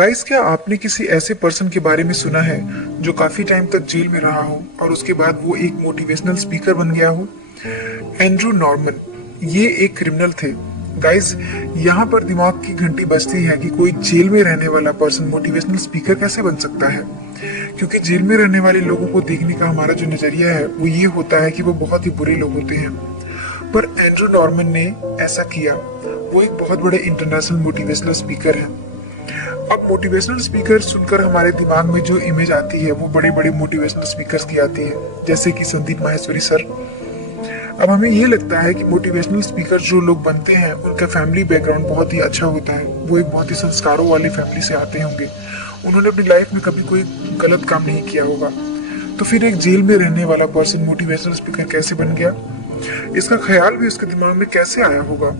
Guys, क्या आपने किसी ऐसे पर्सन के बारे में सुना है जो काफी टाइम तक जेल में रहा हो और उसके बाद वो एक मोटिवेशनल स्पीकर बन गया हो? एंड्रू नॉर्मन ये एक क्रिमिनल थे। गाइस, यहाँ पर दिमाग की घंटी बजती है कि कोई जेल में रहने वाला पर्सन मोटिवेशनल स्पीकर कैसे बन सकता है। क्योंकि जेल में रहने वाले लोगों को देखने का हमारा जो नजरिया है वो ये होता है कि वो बहुत ही बुरे लोग होते हैं, पर एंड्रू नॉर्मन ने ऐसा किया। वो एक बहुत बड़े इंटरनेशनल मोटिवेशनल स्पीकर हैं। अब मोटिवेशनल स्पीकर सुनकर हमारे दिमाग में जो इमेज आती है वो बड़े बड़े मोटिवेशनल स्पीकर्स की आती है, जैसे कि संदीप माहेश्वरी सर। अब हमें ये लगता है कि मोटिवेशनल स्पीकर जो लोग बनते हैं उनका फैमिली बैकग्राउंड बहुत ही अच्छा होता है, वो एक बहुत ही संस्कारों वाली फैमिली से आते होंगे, उन्होंने अपनी लाइफ में कभी कोई गलत काम नहीं किया होगा। तो फिर एक जेल में रहने वाला पर्सन मोटिवेशनल स्पीकर कैसे बन गया? इसका ख्याल भी उसके दिमाग में कैसे आया होगा?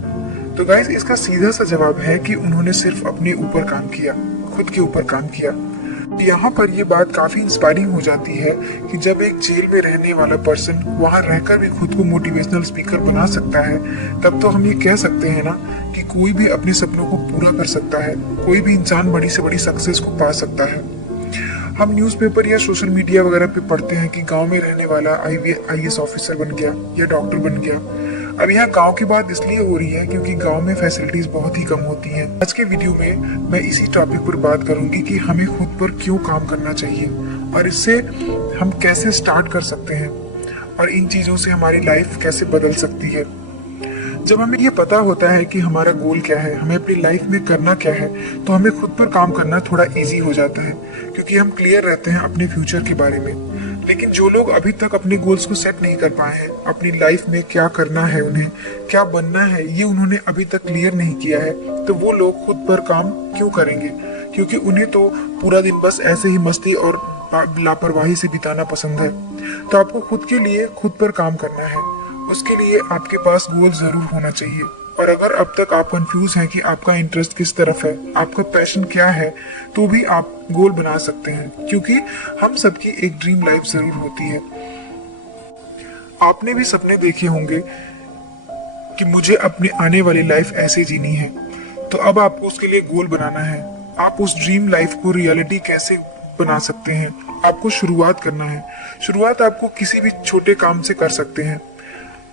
तो गाइस, इसका सीधा सा जवाब है कि उन्होंने सिर्फ अपने ऊपर काम किया, खुद के ऊपर काम किया। यहाँ पर ये बात काफी इंस्पायरिंग हो जाती है कि जब एक जेल में रहने वाला पर्सन वहां रहकर भी खुद को मोटिवेशनल स्पीकर बना सकता है, तब तो हम ये कह सकते हैं ना कि कोई भी अपने सपनों को पूरा कर सकता है, कोई भी इंसान बड़ी से बड़ी सक्सेस को पा सकता है। हम न्यूज़पेपर या सोशल मीडिया वगैरह पे पढ़ते हैं कि गांव में रहने वाला IAS ऑफिसर बन गया या डॉक्टर बन गया। अब यहाँ गांव की बात इसलिए हो रही है क्योंकि गांव में फैसिलिटीज बहुत ही कम होती हैं। आज के वीडियो में मैं इसी टॉपिक पर बात करूंगी कि हमें खुद पर क्यों काम करना चाहिए और इससे हम कैसे स्टार्ट कर सकते हैं और इन चीजों से हमारी लाइफ कैसे बदल सकती है। जब हमें ये पता होता है कि हमारा गोल क्या है, हमें अपनी लाइफ में करना क्या है, तो हमें खुद पर काम करना थोड़ा इजी हो जाता है क्योंकि हम क्लियर रहते हैं अपने फ्यूचर के बारे में। लेकिन जो लोग अभी तक अपने गोल्स को सेट नहीं कर पाए हैं, अपनी लाइफ में क्या करना है, उन्हें क्या बनना है, ये उन्होंने अभी तक क्लियर नहीं किया है, तो वो लोग खुद पर काम क्यों करेंगे? क्योंकि उन्हें तो पूरा दिन बस ऐसे ही मस्ती और लापरवाही से बिताना पसंद है। तो आपको खुद के लिए खुद पर काम करना है, उसके लिए आपके पास गोल जरूर होना चाहिए। और अगर अब तक आप कंफ्यूज हैं कि आपका इंटरेस्ट किस तरफ है, आपका पैशन क्या है, तो भी आप गोल बना सकते हैं, क्योंकि हम सबकी एक ड्रीम लाइफ जरूर होती है। आपने भी सपने देखे होंगे कि मुझे अपनी आने वाली लाइफ ऐसे जीनी है, तो अब आपको उसके लिए गोल बनाना है। आप उस ड्रीम लाइफ को रियलिटी कैसे बना सकते हैं, आपको शुरुआत करना है। शुरुआत आपको किसी भी छोटे काम से कर सकते हैं,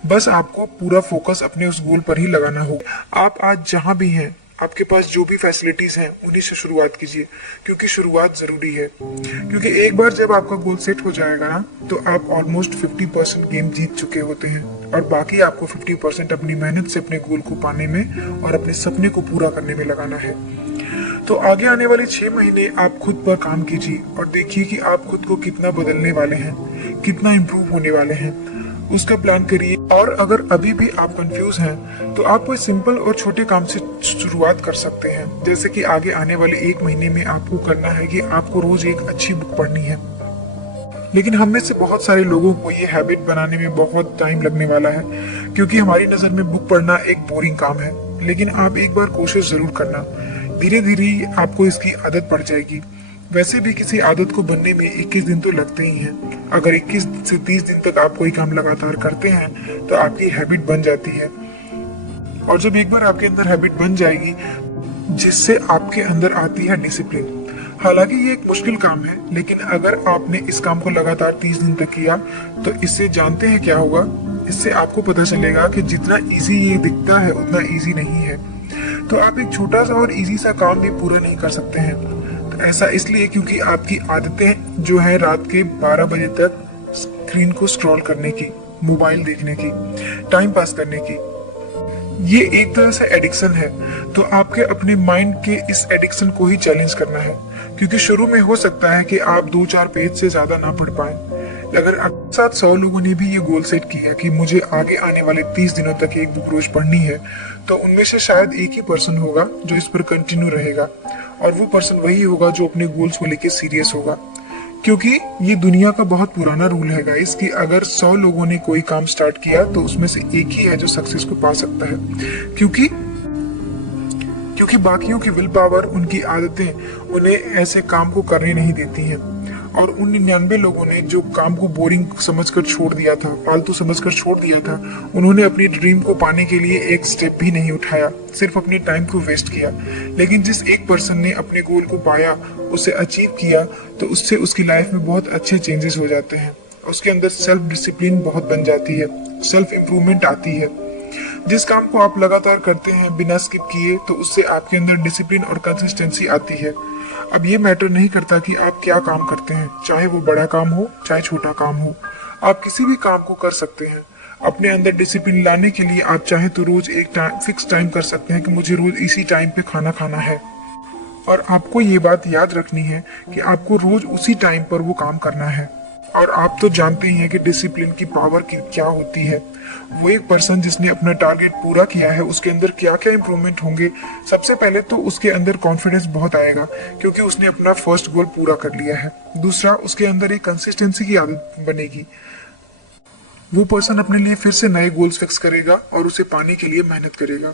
बस आपको पूरा फोकस अपने उस गोल पर ही लगाना होगा। आप आज जहां भी हैं, आपके पास जो भी फैसिलिटीज हैं, उन्हीं से शुरुआत कीजिए, क्योंकि शुरुआत जरूरी है। क्योंकि एक बार जब आपका गोल सेट हो जाएगा ना, तो आप ऑलमोस्ट 50% गेम जीत चुके होते हैं और बाकी आपको 50% अपनी मेहनत से अपने गोल को पाने में और अपने सपने को पूरा करने में लगाना है। तो आगे आने वाले 6 महीने आप खुद पर काम कीजिए और देखिए कि आप खुद को कितना बदलने वाले हैं, कितना इम्प्रूव होने वाले हैं, उसका प्लान करिए। और अगर अभी भी आप कंफ्यूज हैं, तो आप कोई सिंपल और छोटे काम से शुरुआत कर सकते हैं। जैसे कि आगे आने वाले 1 महीने में आपको करना है कि आपको रोज एक अच्छी बुक पढ़नी है। लेकिन हम में से बहुत सारे लोगों को ये हैबिट बनाने में बहुत टाइम लगने वाला है, क्योंकि हमारी नजर में बुक पढ़ना एक बोरिंग काम है। लेकिन आप एक बार कोशिश जरूर करना, धीरे धीरे आपको इसकी आदत पड़ जाएगी। वैसे भी किसी आदत को बनने में 21 दिन तो लगते ही हैं। अगर 21 से 30 दिन तक आप कोई काम लगातार करते हैं तो आपकी हैबिट बन जाती है। और जब एक बार आपके अंदर हैबिट बन जाएगी, जिससे आपके अंदर आती है डिसिप्लिन। हालांकि ये एक मुश्किल काम है, लेकिन अगर आपने इस काम को लगातार 30 दिन तक किया, तो इससे जानते हैं क्या होगा? इससे आपको पता चलेगा कि जितना इजी ये दिखता है उतना इजी नहीं है। तो आप एक छोटा सा और इजी सा काम भी पूरा नहीं कर सकते हैं। ऐसा इसलिए क्योंकि आपकी आदतें जो है रात के 12 बजे तक स्क्रीन को स्क्रॉल करने की, मोबाइल देखने की, टाइम पास करने की, ये एक तरह से एडिक्शन है। तो आपके अपने माइंड के इस एडिक्शन को ही चैलेंज करना है, क्योंकि शुरू में हो सकता है कि आप 2-4 पेज से ज्यादा ना पढ़ पाए। अगर आपके साथ 100 लोगों ने भी ये गोल सेट किया कि मुझे आगे आने वाले 30 दिनों तक एक बुक रोज पढ़नी है, तो उनमें से शायद एक ही पर्सन होगा जो इस पर कंटिन्यू रहेगा, और वो पर्सन वही होगा जो अपने गोल्स को लेके सीरियस होगा। क्योंकि ये दुनिया का बहुत पुराना रूल है गाइस कि अगर 100 लोगों ने कोई काम स्टार्ट किया तो उसमें से एक ही है जो सक्सेस को पा सकता है। क्योंकि बाकियों की विल पावर, उनकी आदतें उन्हें ऐसे काम को करने नहीं देती हैं। और उन 99 लोगों ने जो काम को बोरिंग समझकर छोड़ दिया था, फालतू समझकर छोड़ दिया था, उन्होंने अपनी ड्रीम को पाने के लिए एक स्टेप भी नहीं उठाया, सिर्फ अपने टाइम को वेस्ट किया। लेकिन जिस एक पर्सन ने अपने गोल को पाया, उसे अचीव किया, तो उससे उसकी लाइफ में बहुत अच्छे चेंजेस हो जाते हैं। उसके अंदर सेल्फ डिसिप्लिन बहुत बन जाती है, सेल्फ इंप्रूवमेंट आती है। जिस काम को आप लगातार करते हैं बिना स्किप किए, तो उससे आपके अंदर डिसिप्लिन और कंसिस्टेंसी आती है। अब ये मैटर नहीं करता कि आप क्या काम करते हैं, चाहे वो बड़ा काम हो चाहे छोटा काम हो, आप किसी भी काम को कर सकते हैं। अपने अंदर डिसिप्लिन लाने के लिए आप चाहे तो रोज एक फिक्स टाइम कर सकते हैं कि मुझे रोज इसी टाइम पे खाना खाना है, और आपको ये बात याद रखनी है कि आपको रोज उसी टाइम पर वो काम करना है। और आप तो जानते ही हैं कि डिसिप्लिन की पावर क्या होती है। वो एक पर्सन जिसने अपना टारगेट पूरा किया है, उसके अंदर क्या क्या इंप्रूवमेंट होंगे। सबसे पहले तो उसके अंदर कॉन्फिडेंस बहुत आएगा, क्योंकि उसने अपना फर्स्ट गोल पूरा कर लिया है। दूसरा, उसके अंदर एक कंसिस्टेंसी की आदत बनेगी। वो पर्सन अपने लिए फिर से नए गोल्स फिक्स करेगा और उसे पाने के लिए मेहनत करेगा।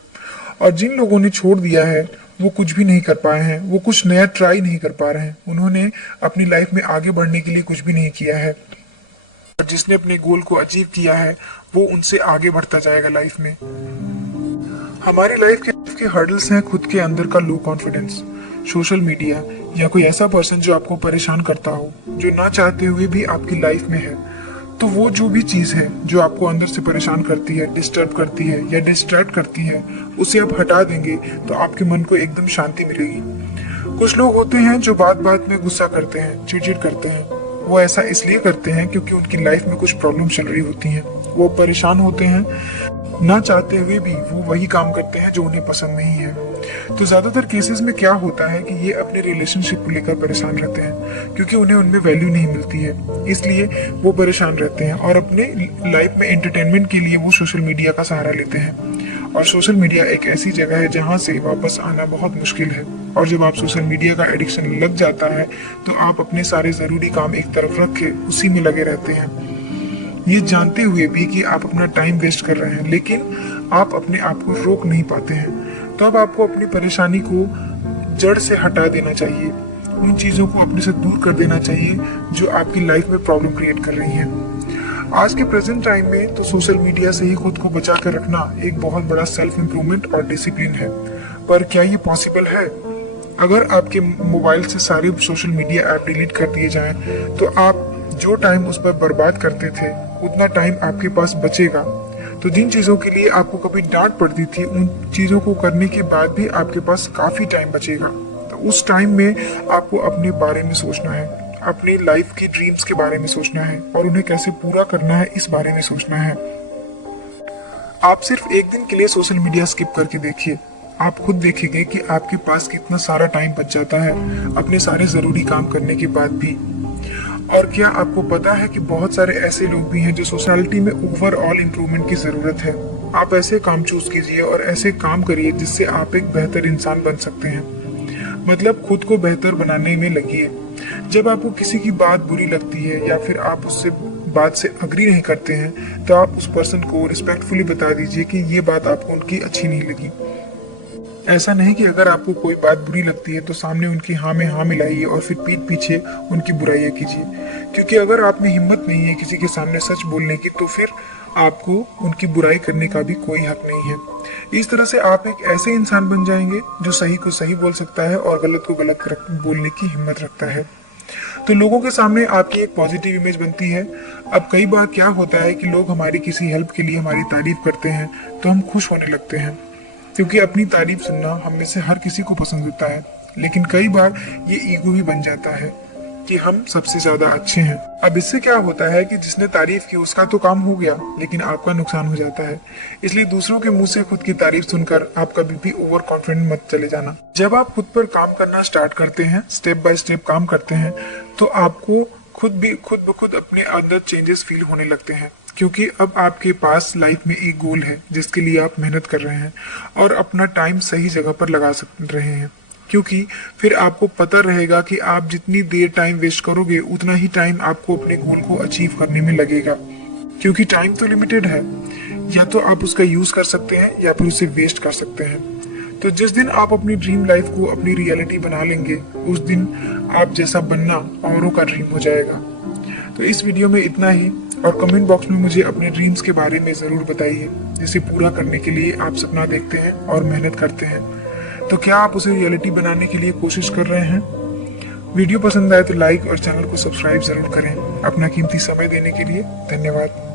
और जिन लोगों ने छोड़ दिया है, वो कुछ भी नहीं कर पाए हैं, वो कुछ नया ट्राई नहीं कर पा रहे हैं, उन्होंने अपनी लाइफ में आगे बढ़ने के लिए कुछ भी नहीं किया है। और जिसने अपने गोल को अचीव किया है, वो उनसे आगे बढ़ता जाएगा लाइफ में। हमारी लाइफ के हर्डल्स हैं खुद के अंदर का लो कॉन्फिडेंस, सोशल मीडिया, या कोई ऐसा पर्सन जो आपको परेशान करता हो, जो ना चाहते हुए भी आपकी लाइफ में है। तो वो जो भी चीज है जो आपको अंदर से परेशान करती है, डिस्टर्ब करती है या डिस्ट्रैक्ट करती है, उसे आप हटा देंगे तो आपके मन को एकदम शांति मिलेगी। कुछ लोग होते हैं जो बात बात में गुस्सा करते हैं, चिड़चिड़ करते हैं। वो ऐसा इसलिए करते हैं क्योंकि उनकी लाइफ में कुछ प्रॉब्लम चल रही होती हैं, वो परेशान होते हैं, ना चाहते हुए भी वो वही काम करते हैं जो उन्हें पसंद नहीं है। तो ज्यादातर केसेस में क्या होता है कि ये अपने रिलेशनशिप को लेकर परेशान रहते हैं, क्योंकि उन्हें उनमें वैल्यू नहीं मिलती है, इसलिए वो परेशान रहते हैं। और अपने लाइफ में एंटरटेनमेंट के लिए वो सोशल मीडिया का सहारा लेते हैं। और सोशल मीडिया एक ऐसी जगह है जहाँ से वापस आना बहुत मुश्किल है। और जब आप सोशल मीडिया का एडिक्शन लग जाता है, तो आप अपने सारे जरूरी काम एक तरफ रख के उसी में लगे रहते हैं, ये जानते हुए भी कि आप अपना टाइम वेस्ट कर रहे हैं, लेकिन आप अपने आप को रोक नहीं पाते हैं। तो अब आपको अपनी परेशानी को जड़ से हटा देना चाहिए, उन चीजों को अपने से दूर कर देना चाहिए जो आपकी लाइफ में प्रॉब्लम क्रिएट कर रही हैं। आज के प्रेजेंट टाइम में तो सोशल मीडिया से ही खुद को बचा कर रखना एक बहुत बड़ा सेल्फ इम्प्रूवमेंट और डिसिप्लिन है। पर क्या ये पॉसिबल है? अगर आपके मोबाइल से सारे सोशल मीडिया ऐप डिलीट कर दिए जाएं, तो आप जो टाइम उस पर बर्बाद करते थे, उतना टाइम आपके पास बचेगा। तो जिन चीजों के लिए आपको कभी डांट पड़ती थी, उन चीजों को करने के बाद भी आपके पास काफी टाइम बचेगा। तो उस टाइम में आपको अपने बारे में सोचना है, अपनी लाइफ की ड्रीम्स के बारे में सोचना है, और उन्हें कैसे पूरा करना है इस बारे में सोचना है। आप सिर्फ एक दिन के लिए सोशल मीडिया स्किप करके देखिए, आप खुद देखेंगे कि आपके पास कितना सारा टाइम बच जाता है अपने सारे जरूरी काम करने के बाद भी। और क्या आपको पता है कि बहुत सारे ऐसे लोग भी हैं जो सोसाइटी में ओवरऑल इम्प्रूवमेंट की जरूरत है। आप ऐसे काम चूज कीजिए और ऐसे काम करिए जिससे आप एक बेहतर इंसान बन सकते हैं। मतलब खुद को बेहतर बनाने में लगिए। जब आपको किसी की बात बुरी लगती है या फिर आप उससे बात से अग्री नहीं करते हैं, तो आप उस पर्सन को रिस्पेक्टफुली बता दीजिए कि ये बात आपको उनकी अच्छी नहीं लगी। ऐसा नहीं कि अगर आपको कोई बात बुरी लगती है तो सामने उनकी हाँ में हाँ मिलाइए और फिर पीठ पीछे उनकी बुराइयां कीजिए, क्योंकि अगर आप में हिम्मत नहीं है किसी के सामने सच बोलने की, तो फिर आपको उनकी बुराई करने का भी कोई हक नहीं है। इस तरह से आप एक ऐसे इंसान बन जाएंगे जो सही को सही बोल सकता है और गलत को गलत बोलने की हिम्मत रखता है। तो लोगों के सामने आपकी एक पॉजिटिव इमेज बनती है। अब कई बार क्या होता है कि लोग हमारी किसी हेल्प के लिए हमारी तारीफ करते हैं तो हम खुश होने लगते हैं, क्योंकि अपनी तारीफ सुनना हम में से हर किसी को पसंद होता है। लेकिन कई बार ये ईगो भी बन जाता है कि हम सबसे ज्यादा अच्छे हैं। अब इससे क्या होता है कि जिसने तारीफ की उसका तो काम हो गया, लेकिन आपका नुकसान हो जाता है। इसलिए दूसरों के मुंह से खुद की तारीफ सुनकर आप कभी भी ओवर कॉन्फिडेंट मत चले जाना। जब आप खुद पर काम करना स्टार्ट करते हैं, स्टेप बाय स्टेप काम करते हैं, तो आपको खुद ब खुद अपने अंदर चेंजेस फील होने लगते हैं, क्योंकि अब आपके पास लाइफ में एक गोल है जिसके लिए आप मेहनत कर रहे हैं और अपना टाइम सही जगह पर लगा रहे हैं। क्योंकि फिर आपको पता रहेगा कि आप जितनी देर टाइम वेस्ट करोगे, उतना ही टाइम आपको अपने गोल को अचीव करने में लगेगा। क्योंकि टाइम तो लिमिटेड है, या तो आप उसका यूज कर सकते हैं या फिर उसे वेस्ट कर सकते हैं। तो जिस दिन आप अपनी ड्रीम लाइफ को अपनी रियलिटी बना लेंगे, उस दिन आप जैसा बनना औरों का ड्रीम हो जाएगा। तो इस वीडियो में इतना ही, और कमेंट बॉक्स में मुझे अपने ड्रीम्स के बारे में जरूर बताइए, जिसे पूरा करने के लिए आप सपना देखते हैं और मेहनत करते हैं। तो क्या आप उसे रियलिटी बनाने के लिए कोशिश कर रहे हैं? वीडियो पसंद आए तो लाइक और चैनल को सब्सक्राइब जरूर करें। अपना कीमती समय देने के लिए धन्यवाद।